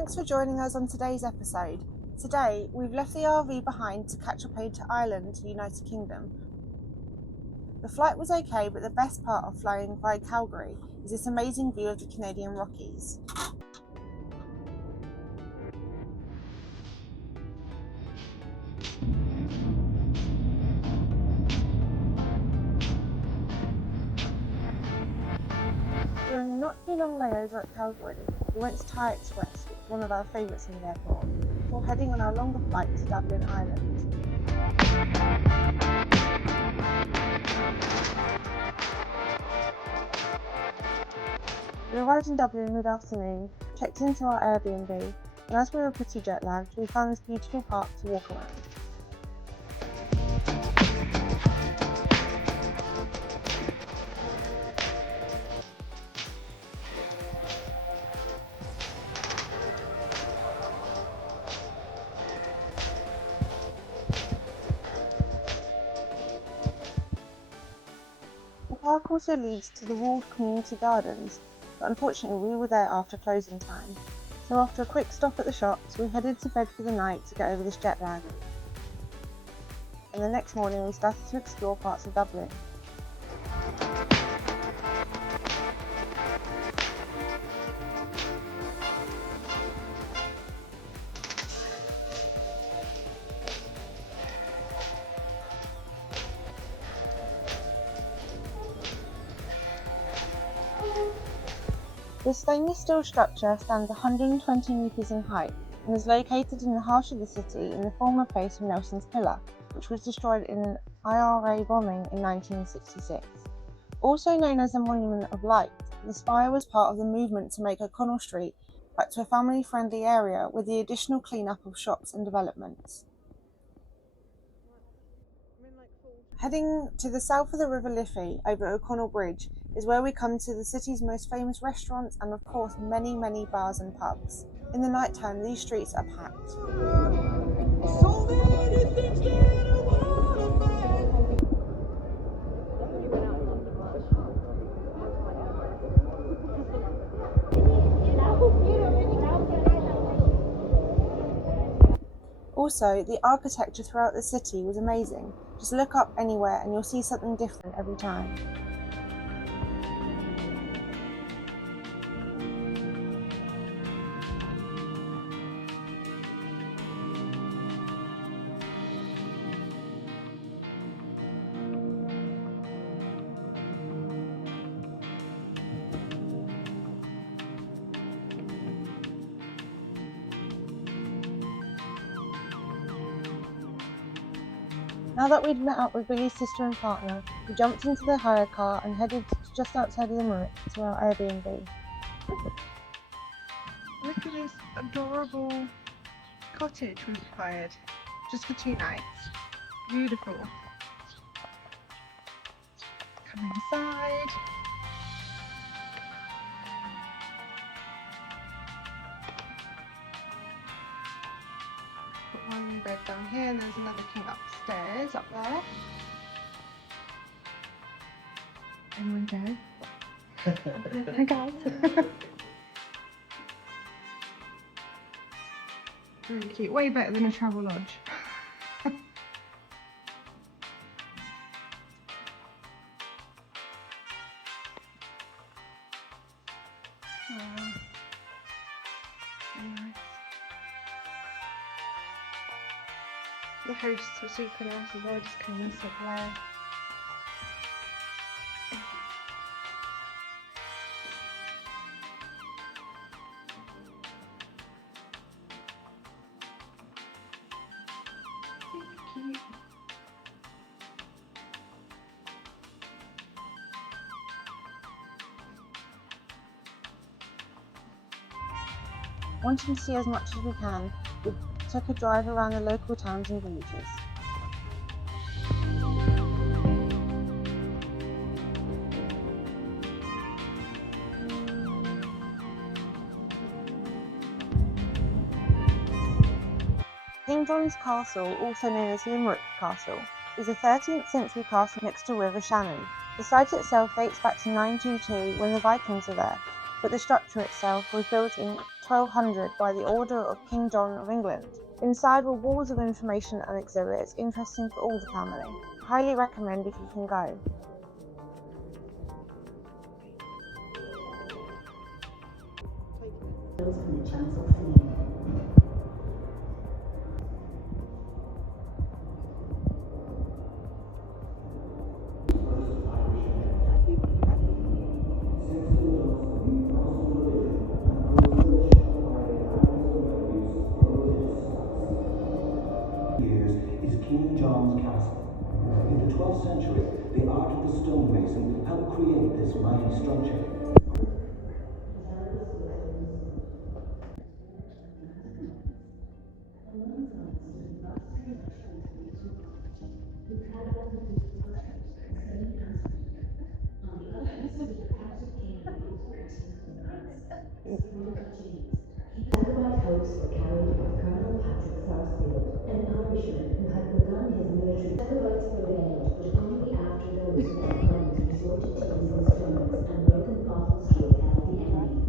Thanks for joining us on today's episode. Today, we've left the RV behind to catch a plane to Ireland, United Kingdom. The flight was okay, but the best part of flying via Calgary is this amazing view of the Canadian Rockies. During a not too long layover at Calgary, we went to Thai Express, which is one of our favourites in the airport, before heading on our longer flight to Dublin, Ireland. We arrived in Dublin mid-afternoon, checked into our Airbnb, and as we were pretty jet lagged, we found this beautiful park to walk around. The park also leads to the walled community gardens, but unfortunately we were there after closing time, so after a quick stop at the shops we headed to bed for the night to get over this jet lag. And the next morning we started to explore parts of Dublin. This stainless steel structure stands 120 metres in height and is located in the heart of the city in the former place of Nelson's Pillar, which was destroyed in an IRA bombing in 1966. Also known as the Monument of Light, the spire was part of the movement to make O'Connell Street back to a family-friendly area with the additional clean-up of shops and developments. Heading to the south of the River Liffey over O'Connell Bridge is where we come to the city's most famous restaurants and of course many bars and pubs. In the night time these streets are packed. So many things that I wanna find. Also, the architecture throughout the city was amazing. Just look up anywhere and you'll see something different every time. Now that we'd met up with Billy's sister and partner, we jumped into the hire car and headed just outside of Limerick to our Airbnb. Look at this adorable cottage we've hired, just for 2 nights. Beautiful. Come inside. Put one bed down here and there's another king upstairs, up there. And window. Hi guys. Really cute, way better than a travel lodge. Nice. The hosts were super nice as well, just came and said hello. Cute. Wanting to see as much as we can, we took a drive around the local towns and villages. King John's Castle, also known as Limerick Castle, is a 13th century castle next to River Shannon. The site itself dates back to 922 when the Vikings were there, but the structure itself was built in 1200 by the order of King John of England. Inside were walls of information and exhibits interesting for all the family. Highly recommend if you can go. From the chancel scenic. Is King John's Castle. In the 12th century, the art of the stonemason helped create this mighty structure. Jacobite hosts were carried by Colonel Patrick Sarsfield, an Irishman who had begun his military. Jacobites prevailed, but only after those with their guns resorted to using stones and broken bottles to repel the enemy.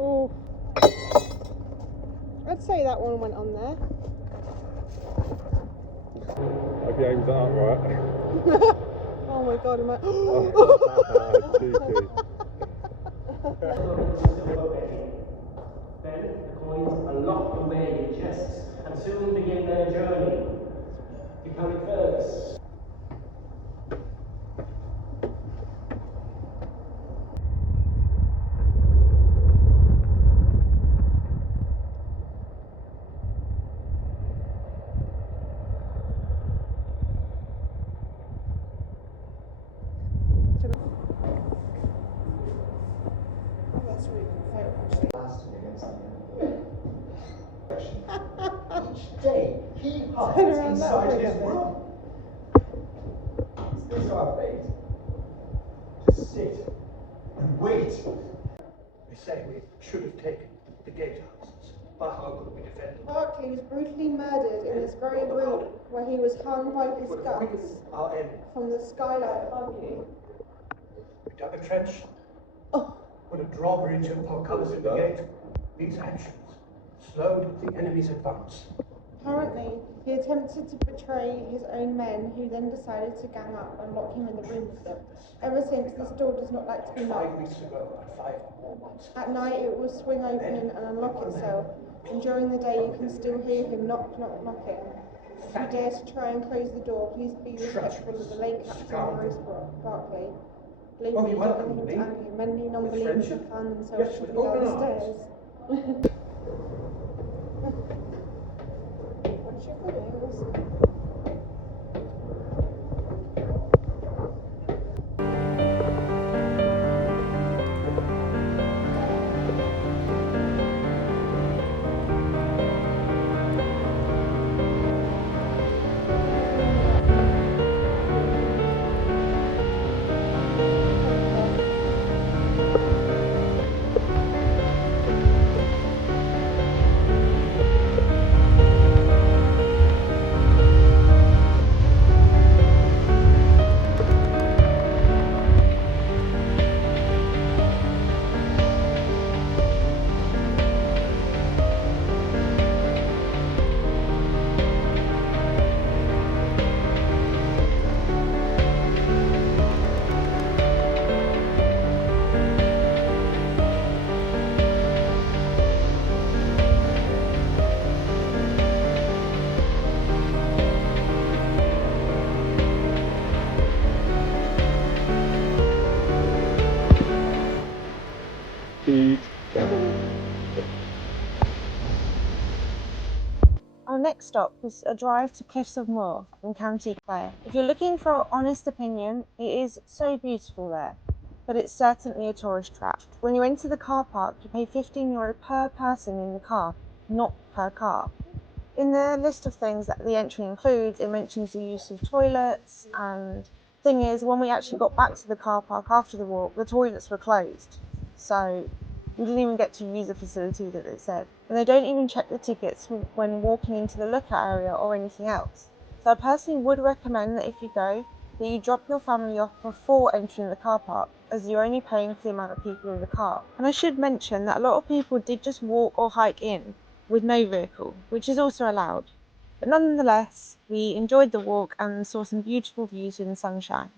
Oh, I'd say that one went on there. Have you aimed that up right? Oh my god, am I... Cheeky. Then the coins are locked away in chests and soon begin their journey to Carrickfergus. Each day, he hides inside his room. Is this our fate? To sit and wait. They say we should have taken the gatehouses, but how could we defend them? Berkeley was brutally murdered in this very room where he was hung by his Would have guts weakened our enemy. from the skylight above you. We dug a trench, put a drawbridge and portcullis in the gate. These actions slowed the enemy's advance. Apparently, he attempted to betray his own men, who then decided to gang up and lock him in the room with them. Ever since, this door does not like to be 5 locked. weeks ago, and 5 more months. At night, it will swing open and unlock itself, and during the day, you can still hear him knock, knock, knocking. If you dare to try and close the door, please be respectful of the late Captain Maurice Barclay. Believe Oh, me, you you don't welcome want him me. to anger you. Many non-believers friendship? have found themselves Yes, with shooting down the open arms. stairs. What's your feelings? next stop was a drive to Cliffs of Moher in County Clare. If you're looking for an honest opinion, it is so beautiful there, but it's certainly a tourist trap. When you enter the car park, you pay €15 per person in the car, not per car. In the list of things that the entry includes, it mentions the use of toilets, and thing is, when we actually got back to the car park after the walk, the toilets were closed. So we didn't even get to use the facility that it said. And they don't even check the tickets when walking into the lookout area or anything else. So I personally would recommend that if you go, that you drop your family off before entering the car park, as you're only paying for the amount of people in the car. And I should mention that a lot of people did just walk or hike in with no vehicle, which is also allowed. But nonetheless, we enjoyed the walk and saw some beautiful views in the sunshine.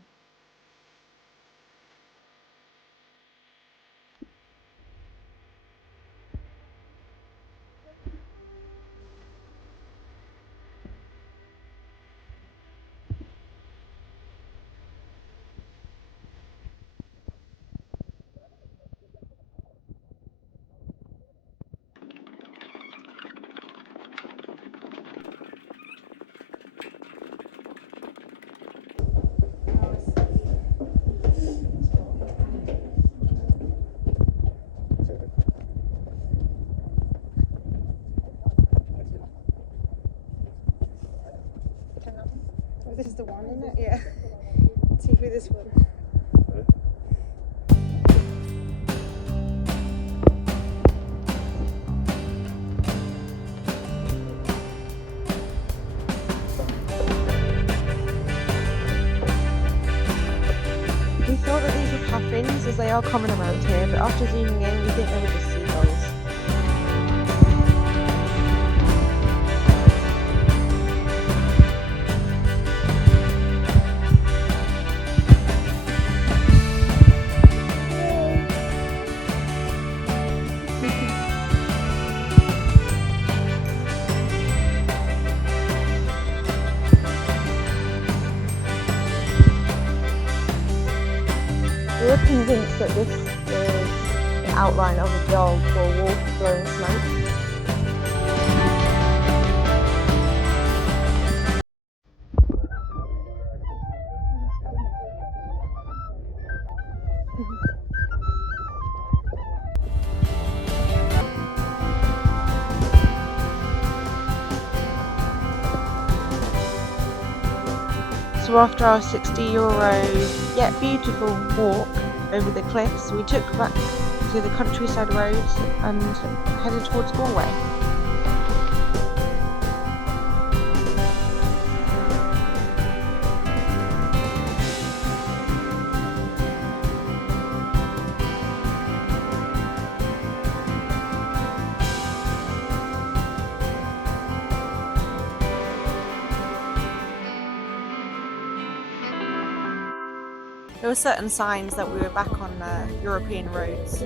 This is the one, isn't it? Yeah. See through this one. We thought that these were puffins, as they are common around here, but after zooming in, we think they were just seagulls. We were convinced that this was an outline of a dog or a wolf blowing smoke. So after our €60 yet beautiful walk over the cliffs, we took back to the countryside roads and headed towards Galway. There were certain signs that we were back on European roads.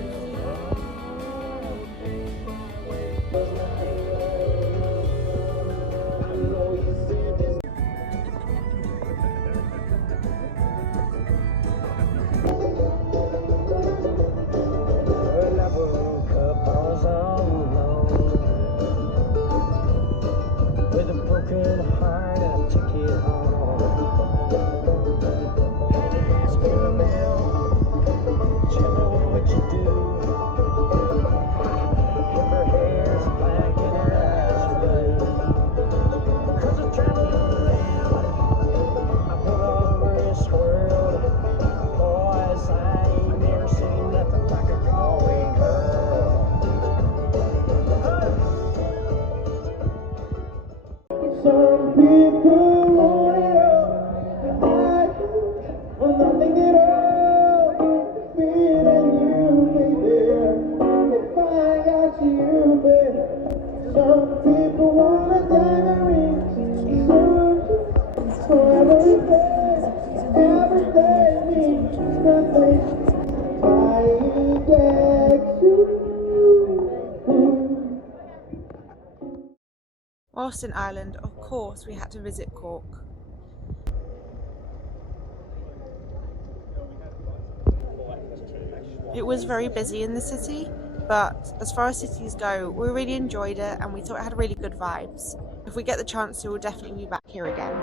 With a broken heart, I took it home. Some people want it all, I want nothing at all. Feeling you, baby. If I got you, baby. Some people want a diamond ring, so every day means nothing. I get you. Whilst in Ireland, of course, we had to visit Cork. It was very busy in the city, but as far as cities go, we really enjoyed it and we thought it had really good vibes. If we get the chance to, we'll definitely be back here again.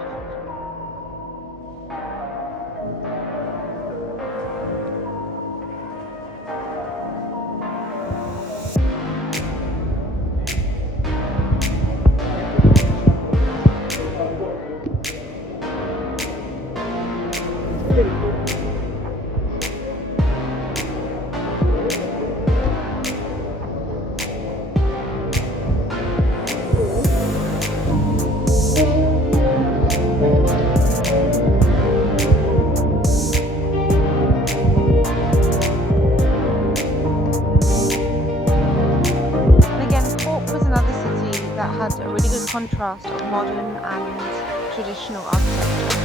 Had a really good contrast of modern and traditional architecture.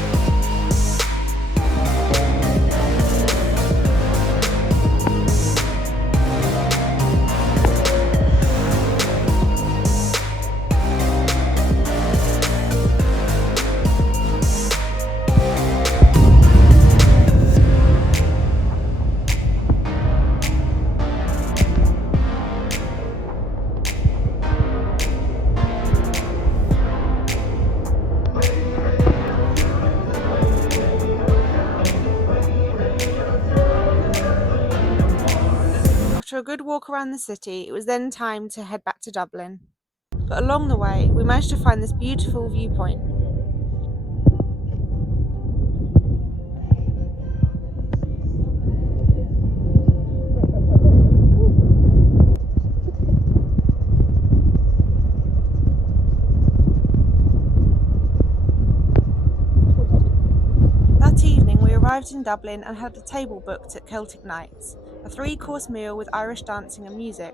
After a good walk around the city, it was then time to head back to Dublin. But along the way, we managed to find this beautiful viewpoint. That evening, we arrived in Dublin and had a table booked at Celtic Nights, a 3-course meal with Irish dancing and music.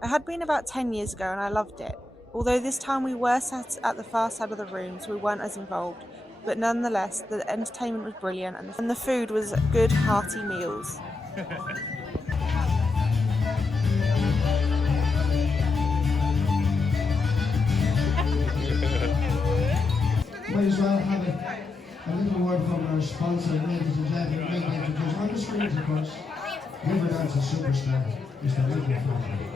I had been about 10 years ago and I loved it. Although this time we were sat at the far side of the room, so we weren't as involved, but nonetheless the entertainment was brilliant and the food was good, hearty meals. Might as well have a little word from our sponsor, ladies and gentlemen, because on the screens, of course, River Dance superstar, Mr. Limerick Accomodation.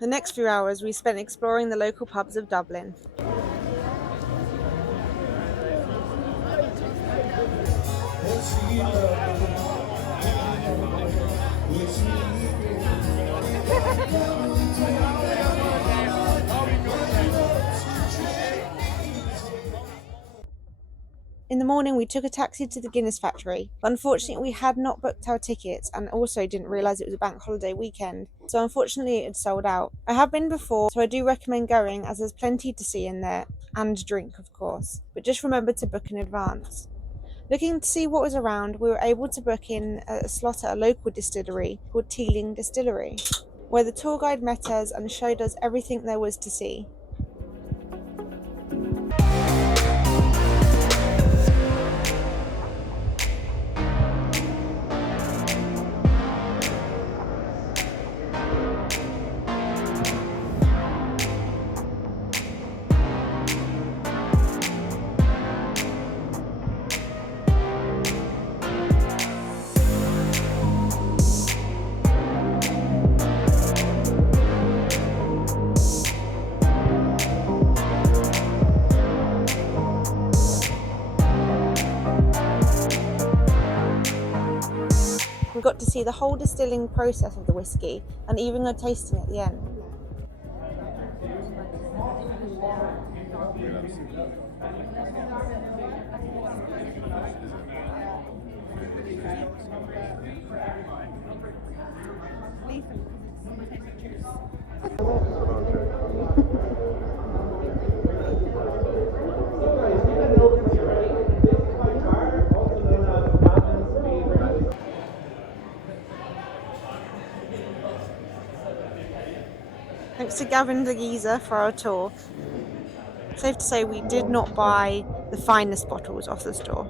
The next few hours we spent exploring the local pubs of Dublin. In the morning we took a taxi to the Guinness factory, but unfortunately we had not booked our tickets and also didn't realise it was a bank holiday weekend, so unfortunately it had sold out. I have been before, so I do recommend going as there's plenty to see in there, and drink of course, but just remember to book in advance. Looking to see what was around, we were able to book in a slot at a local distillery called Teeling Distillery, where the tour guide met us and showed us everything there was to see. see the whole distilling process of the whiskey and even go tasting at the end. Thanks to Gavin the geezer for our tour. Safe to say we did not buy the finest bottles off the store.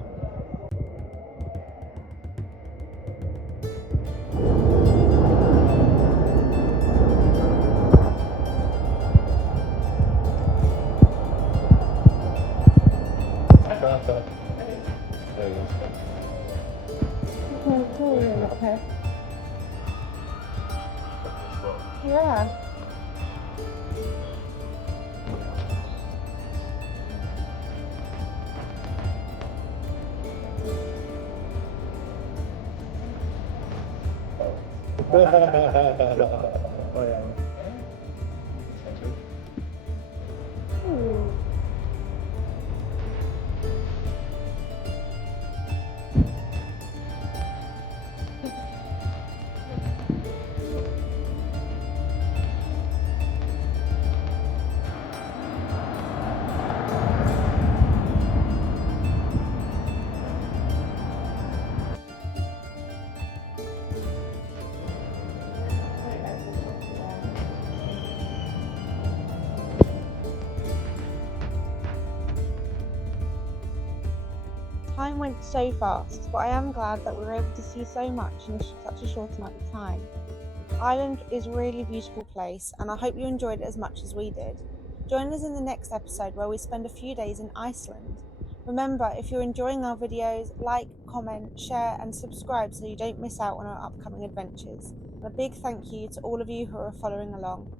Yeah. Oh yeah. Time went so fast, but I am glad that we were able to see so much in such a short amount of time. Ireland is a really beautiful place, and I hope you enjoyed it as much as we did. Join us in the next episode where we spend a few days in Iceland. Remember, if you're enjoying our videos, like, comment, share and subscribe so you don't miss out on our upcoming adventures. And a big thank you to all of you who are following along.